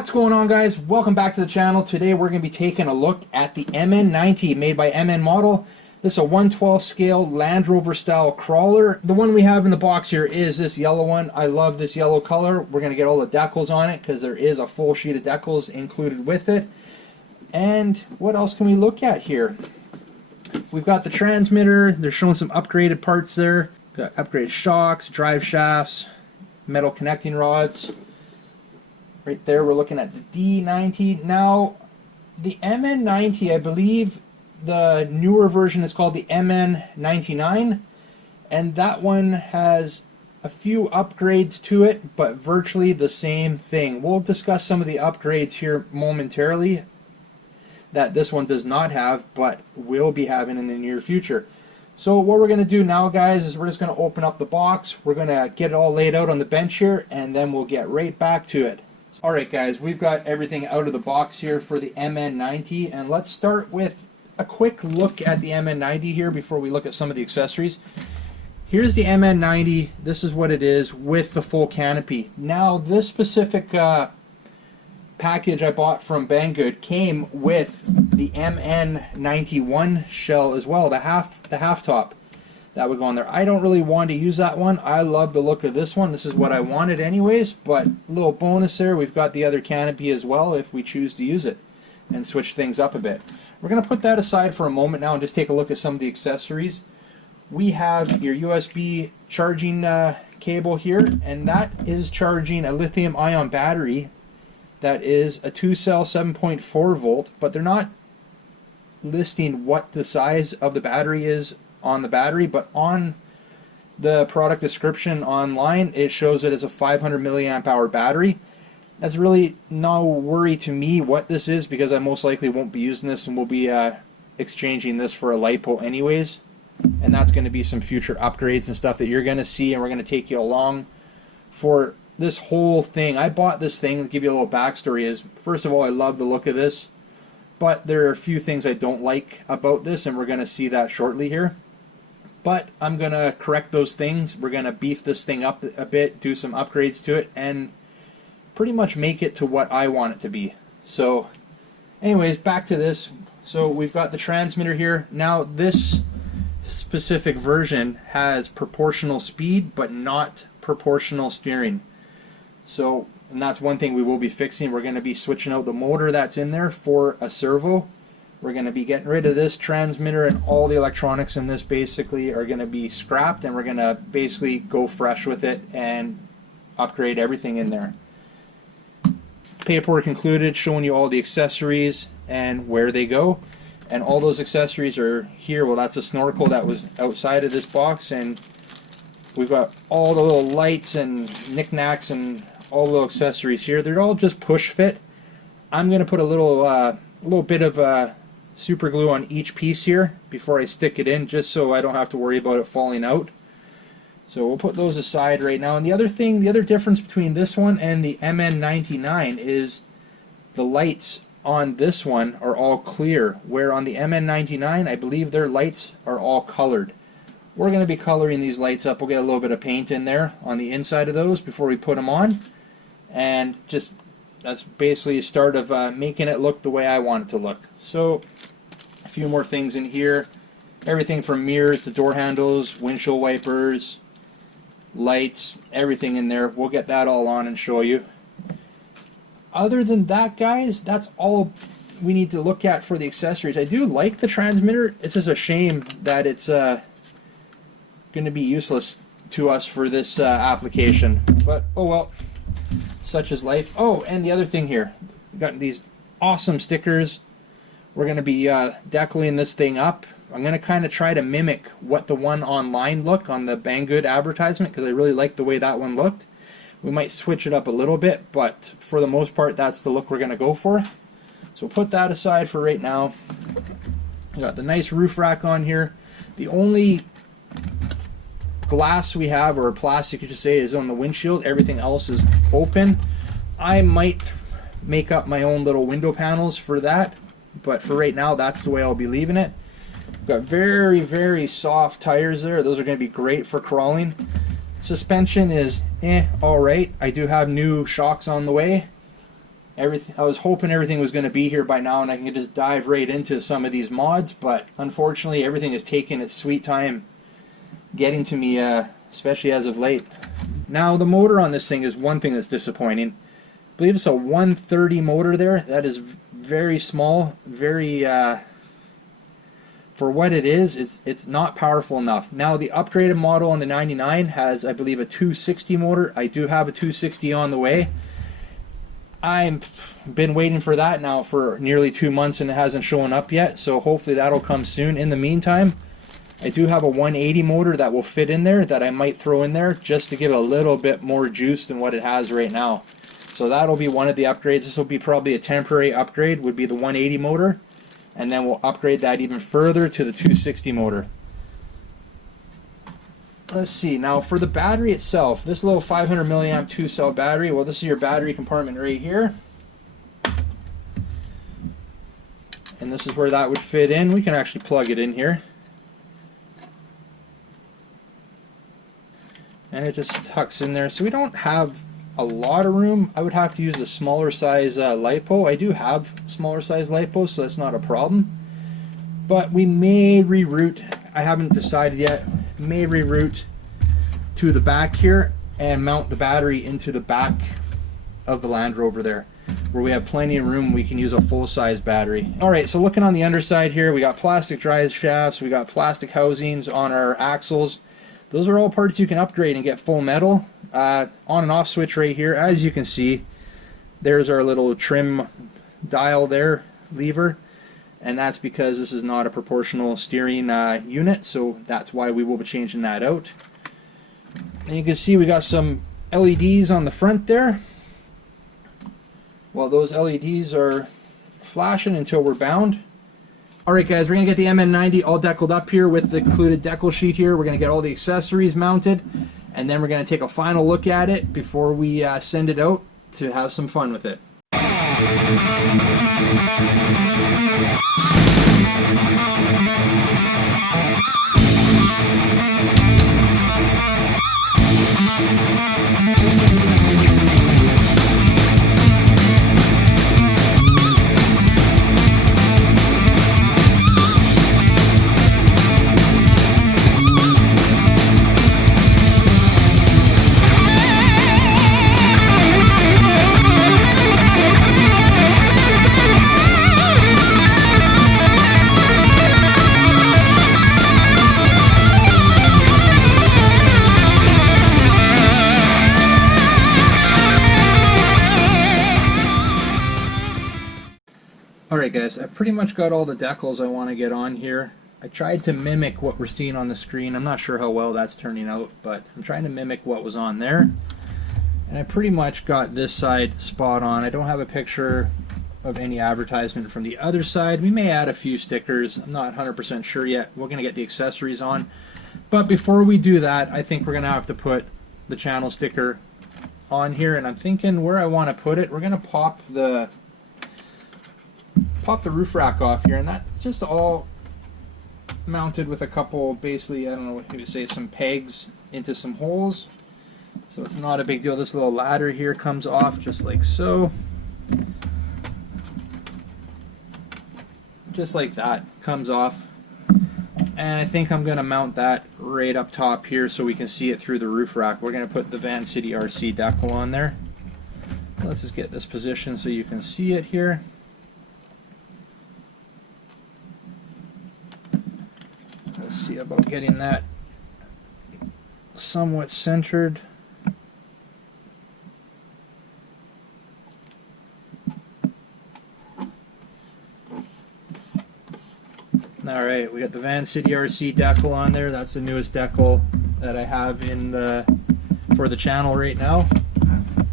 What's going on, guys? Welcome back to the channel. Today we're going to be taking a look at the MN90 made by MN Model. This is a 1/12 scale Land Rover style crawler. The one we have in the box here is this yellow one. I love this yellow color. We're going to get all the decals on it because there is a full sheet of decals included with it. And what else can we look at here? We've got the transmitter. They're showing some upgraded parts there. Got upgraded shocks, drive shafts, metal connecting rods. Right there we're looking at the D90. Now the MN90, I believe the newer version is called the MN99, and that one has a few upgrades to it, but virtually the same thing. We'll discuss some of the upgrades here momentarily that this one does not have, but will be having in the near future. So what we're going to do now, guys, is we're just going to open up the box. We're going to get it all laid out on the bench here, and then we'll get right back to it. Alright, guys, we've got everything out of the box here for the MN90, and let's start with a quick look at the MN90 here before we look at some of the accessories. Here's the MN90. This is what it is with the full canopy. Now, this specific package I bought from Banggood came with the MN91 shell as well, the half top that would go on there. I don't really want to use that one. I love the look of this one. This is what I wanted anyways, but a little bonus there, we've got the other canopy as well if we choose to use it and switch things up a bit. We're going to put that aside for a moment now and just take a look at some of the accessories. We have your USB charging cable here, and that is charging a lithium-ion battery that is a 2-cell 7.4 volt, but they're not listing what the size of the battery is on the battery, but on the product description online it shows it as a 500 milliamp hour battery. That's really no worry to me what this is, because I most likely won't be using this and we'll be exchanging this for a LiPo anyways, and that's going to be some future upgrades and stuff that you're going to see, and we're going to take you along for this whole thing. I bought this thing, to give you a little backstory, is first of all I love the look of this, but there are a few things I don't like about this, and we're going to see that shortly here. But I'm going to correct those things. We're going to beef this thing up a bit, do some upgrades to it, and pretty much make it to what I want it to be. So anyways, back to this. So we've got the transmitter here. Now this specific version has proportional speed but not proportional steering. So, and that's one thing we will be fixing. We're going to be switching out the motor that's in there for a servo. We're going to be getting rid of this transmitter, and all the electronics in this basically are going to be scrapped, and we're going to basically go fresh with it and upgrade everything in there. Paperwork included showing you all the accessories and where they go, and all those accessories are here. Well, that's a snorkel that was outside of this box, and we've got all the little lights and knickknacks and all the little accessories here. They're all just push fit. I'm going to put a little bit of super glue on each piece here before I stick it in, just so I don't have to worry about it falling out. So we'll put those aside right now. And the other thing, the other difference between this one and the MN99 is the lights on this one are all clear, where on the MN99 I believe their lights are all colored. We're going to be coloring these lights up. We'll get a little bit of paint in there on the inside of those before we put them on, and just that's basically a start of making it look the way I want it to look. So a few more things in here. Everything from mirrors to door handles, windshield wipers, lights, everything in there. We'll get that all on and show you. Other than that, guys, that's all we need to look at for the accessories. I do like the transmitter. It's just a shame that it's going to be useless to us for this application. But oh well. Such is life. Oh, and the other thing here, we've got these awesome stickers. We're going to be decaling this thing up. I'm going to kind of try to mimic what the one online looked on the Banggood advertisement, because I really like the way that one looked. We might switch it up a little bit, but for the most part that's the look we're going to go for. So we'll put that aside for right now. We got the nice roof rack on here. The only glass we have, or plastic you could say, is on the windshield. Everything else is open. I might make up my own little window panels for that, but for right now that's the way I'll be leaving it. We've got very, very soft tires there. Those are going to be great for crawling. Suspension is alright. I do have new shocks on the way, everything. I was hoping everything was going to be here by now and I can just dive right into some of these mods, but unfortunately everything is taking its sweet time getting to me, especially as of late. Now the motor on this thing is one thing that's disappointing. I believe it's a 130 motor there. That is very small, very for what it is, it's not powerful enough. Now the upgraded model on the 99 has, I believe, a 260 motor. I do have a 260 on the way. I've been waiting for that now for nearly 2 months and it hasn't shown up yet, so hopefully that'll come soon. In the meantime, I do have a 180 motor that will fit in there that I might throw in there just to give it a little bit more juice than what it has right now. So that'll be one of the upgrades. This will be probably a temporary upgrade, would be the 180 motor, and then we'll upgrade that even further to the 260 motor. Let's see, now for the battery itself, this little 500 milliamp 2-cell battery, well, this is your battery compartment right here. And this is where that would fit in. We can actually plug it in here. And it just tucks in there. So we don't have a lot of room. I would have to use a smaller size LiPo. I do have smaller size LiPo, so that's not a problem. But we may reroute, I haven't decided yet, may reroute to the back here and mount the battery into the back of the Land Rover there, where we have plenty of room. We can use a full-size battery. Alright, so looking on the underside here, we got plastic drive shafts, we got plastic housings on our axles. Those are all parts you can upgrade and get full metal. On and off switch right here, as you can see, there's our little trim dial there, lever, and that's because this is not a proportional steering unit, so that's why we will be changing that out. And you can see we got some LEDs on the front there. Well, those LEDs are flashing until we're bound. Alright guys, we're going to get the MN90 all decaled up here with the included decal sheet here. We're going to get all the accessories mounted, and then we're going to take a final look at it before we send it out to have some fun with it. Alright guys, I've pretty much got all the decals I want to get on here. I tried to mimic what we're seeing on the screen. I'm not sure how well that's turning out, but I'm trying to mimic what was on there. And I pretty much got this side spot on. I don't have a picture of any advertisement from the other side. We may add a few stickers. I'm not 100% sure yet. We're going to get the accessories on. But before we do that, I think we're going to have to put the channel sticker on here. And I'm thinking where I want to put it. We're going to pop the roof rack off here, and that's just all mounted with a couple, basically, I don't know what you would say, some pegs into some holes. So it's not a big deal. This little ladder here comes off just like so. Just like that, comes off. And I think I'm going to mount that right up top here so we can see it through the roof rack. We're going to put the Van City RC decal on there. Let's just get this positioned so you can see it here. Let's see about getting that somewhat centered. Alright, we got the Van City RC decal on there. That's the newest decal that I have in for the channel right now.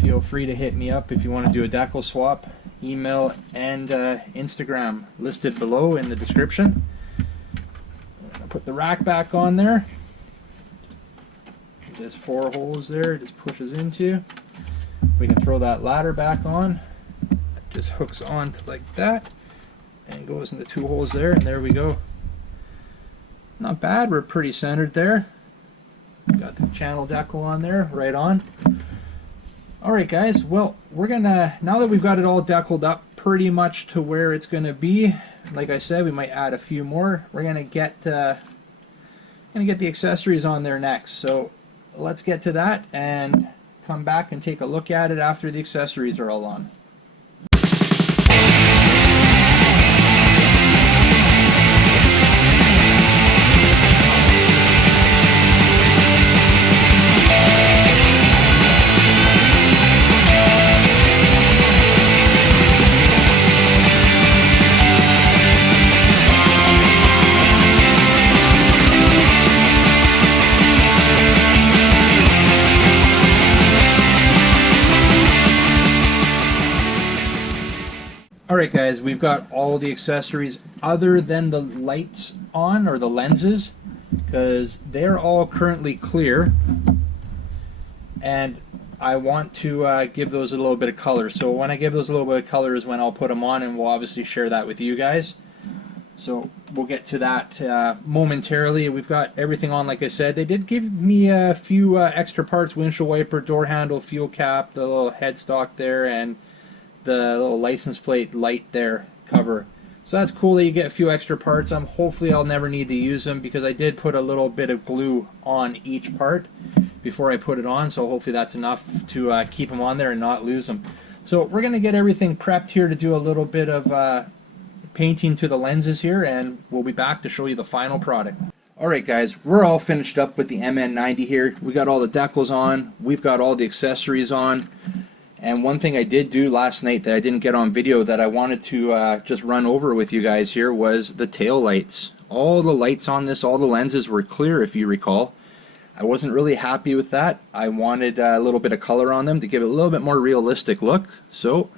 Feel free to hit me up if you want to do a decal swap. Email and Instagram listed below in the description. Put the rack back on there. There's 4 holes there, it just pushes into. We can throw that ladder back on. It just hooks on like that and goes in the 2 holes there, and there we go. Not bad, we're pretty centered there. Got the channel decal on there, right on. Alright guys, well, we're gonna, now that we've got it all decaled up pretty much to where it's gonna be, like I said, we might add a few more. We're gonna get the accessories on there next. So let's get to that and come back and take a look at it after the accessories are all on. Alright guys, we've got all the accessories other than the lights on, or the lenses, because they're all currently clear and I want to give those a little bit of color. So when I give those a little bit of color is when I'll put them on, and we'll obviously share that with you guys. So we'll get to that momentarily. We've got everything on, like I said. They did give me a few extra parts: windshield wiper, door handle, fuel cap, the little headstock there, and the little license plate light there cover. So that's cool that you get a few extra parts. Hopefully I'll never need to use them, because I did put a little bit of glue on each part before I put it on, so hopefully that's enough to keep them on there and not lose them. So we're going to get everything prepped here to do a little bit of painting to the lenses here, and we'll be back to show you the final product. Alright guys, we're all finished up with the MN90 here. We got all the decals on, we've got all the accessories on. And one thing I did do last night that I didn't get on video that I wanted to just run over with you guys here was the tail lights. All the lights on this, all the lenses were clear, if you recall. I wasn't really happy with that. I wanted a little bit of color on them to give it a little bit more realistic look. So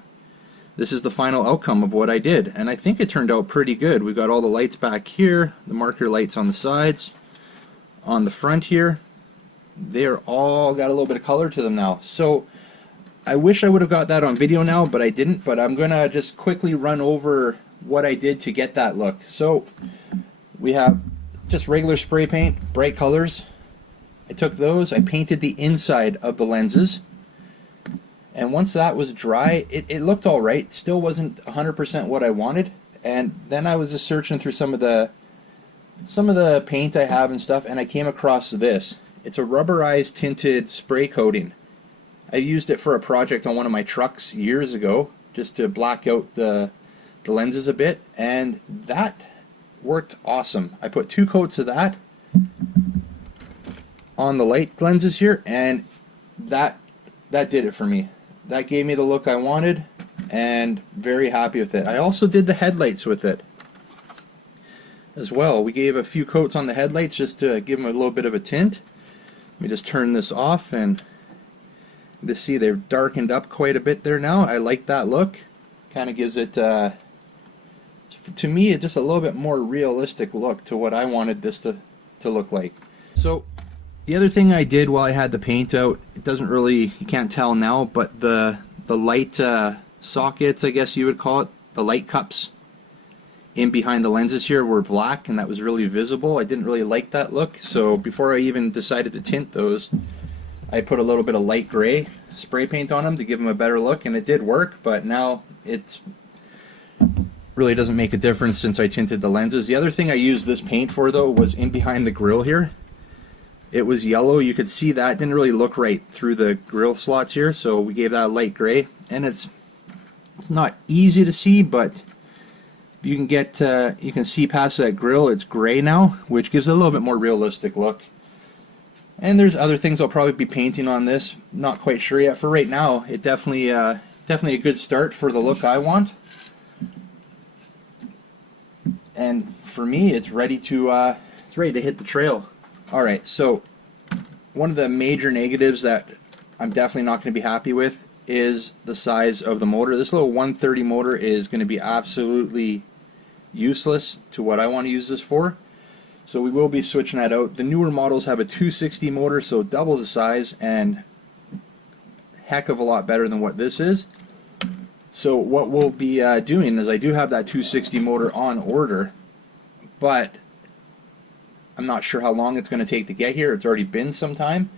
this is the final outcome of what I did, and I think it turned out pretty good. We've got all the lights back here, the marker lights on the sides, on the front here. They're all got a little bit of color to them now. So I wish I would have got that on video now, but I didn't. But I'm gonna just quickly run over what I did to get that look. So we have just regular spray paint, bright colors. I took those, I painted the inside of the lenses, and once that was dry, it looked all right. Still wasn't 100% what I wanted. And then I was just searching through some of the paint I have and stuff, and I came across this. It's a rubberized tinted spray coating. I used it for a project on one of my trucks years ago, just to black out the lenses a bit, and that worked awesome. I put 2 coats of that on the light lenses here, and that did it for me. That gave me the look I wanted, and very happy with it. I also did the headlights with it as well. We gave a few coats on the headlights just to give them a little bit of a tint. Let me just turn this off, and to see they've darkened up quite a bit there now. I like that look. Kind of gives it, to me, just a little bit more realistic look to what I wanted this to look like. So the other thing I did while I had the paint out, it doesn't really, you can't tell now, but the light sockets, I guess you would call it, the light cups in behind the lenses here were black, and that was really visible. I didn't really like that look, so before I even decided to tint those, I put a little bit of light gray spray paint on them to give them a better look, and it did work, but now it's really doesn't make a difference since I tinted the lenses. The other thing I used this paint for, though, was in behind the grill here. It was yellow. You could see that. It didn't really look right through the grill slots here, so we gave that a light gray. And it's not easy to see, but you can get you can see past that grill. It's gray now, which gives it a little bit more realistic look. And there's other things I'll probably be painting on this. Not quite sure yet. For right now, it definitely a good start for the look I want. And for me, it's ready to hit the trail. All right, so one of the major negatives that I'm definitely not going to be happy with is the size of the motor. This little 130 motor is going to be absolutely useless to what I want to use this for. So we will be switching that out. The newer models have a 260 motor, so double the size and heck of a lot better than what this is. So what we'll be doing is, I do have that 260 motor on order, but I'm not sure how long it's going to take to get here. It's already been some time,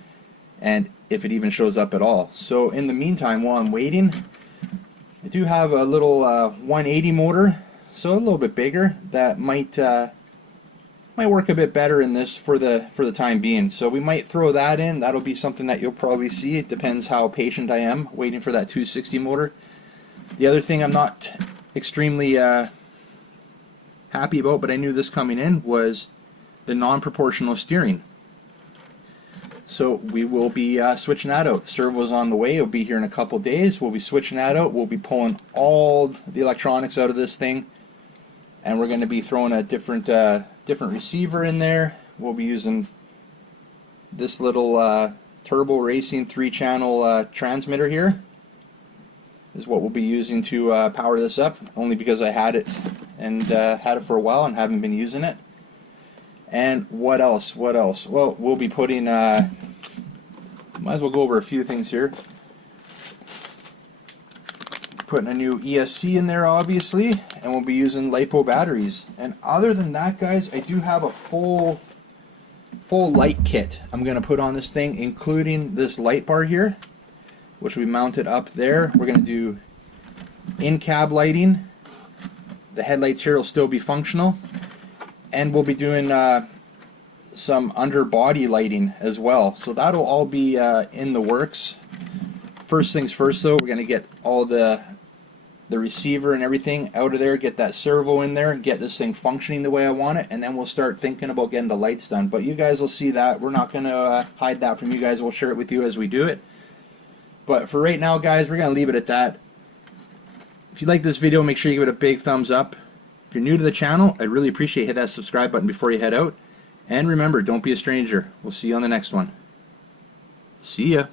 and if it even shows up at all. So in the meantime, while I'm waiting, I do have a little 180 motor, so a little bit bigger, that might work a bit better in this for the time being. So we might throw that in. That'll be something that you'll probably see. It depends how patient I am waiting for that 260 motor. The other thing I'm not extremely happy about, but I knew this coming in, was the non-proportional steering. So we will be switching that out. Servo's on the way. It'll be here in a couple days. We'll be switching that out. We'll be pulling all the electronics out of this thing, and we're going to be throwing a different receiver in there. We'll be using this little turbo racing 3-channel transmitter here. Is what we'll be using to power this up, only because I had it and had it for a while and haven't been using it. And what else? What else? Well, we'll be putting, might as well go over a few things here. Putting a new ESC in there, obviously, and we'll be using LiPo batteries. And other than that, guys, I do have a full light kit I'm going to put on this thing, including this light bar here, which will be mounted up there. We're going to do in-cab lighting. The headlights here will still be functional. And we'll be doing some underbody lighting as well. So that'll all be in the works. First things first, though, we're going to get all the receiver and everything out of there, get that servo in there, get this thing functioning the way I want it, and then we'll start thinking about getting the lights done. But you guys will see that. We're not going to hide that from you guys. We'll share it with you as we do it. But for right now, guys, we're going to leave it at that. If you like this video, make sure you give it a big thumbs up. If you're new to the channel, I'd really appreciate hit that subscribe button before you head out. And remember, don't be a stranger. We'll see you on the next one. See ya.